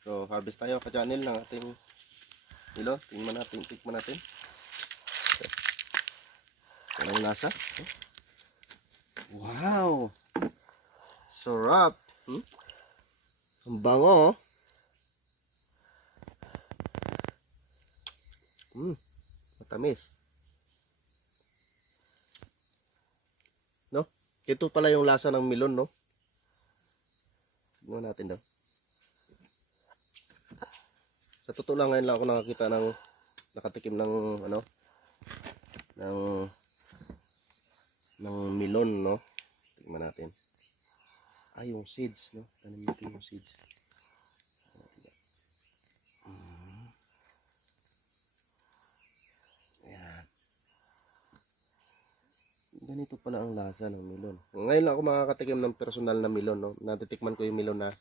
So, harvest tayo ka-channel ng ating melon. Tikman natin. Anong lasa? Wow! Sarap! Ang bango, matamis. No? Ito pala yung lasa ng melon, no? Tingnan natin daw. Sa totoo lang, ngayon lang ako nakatikim ng ng melon, no? Tingnan natin. Yung seeds, no? Tanim nito yung seeds. Ayan. Ganito pala ang lasa ng melon. Ngayon lang ako makakatikim ng personal na melon, no? Natitikman ko yung melon na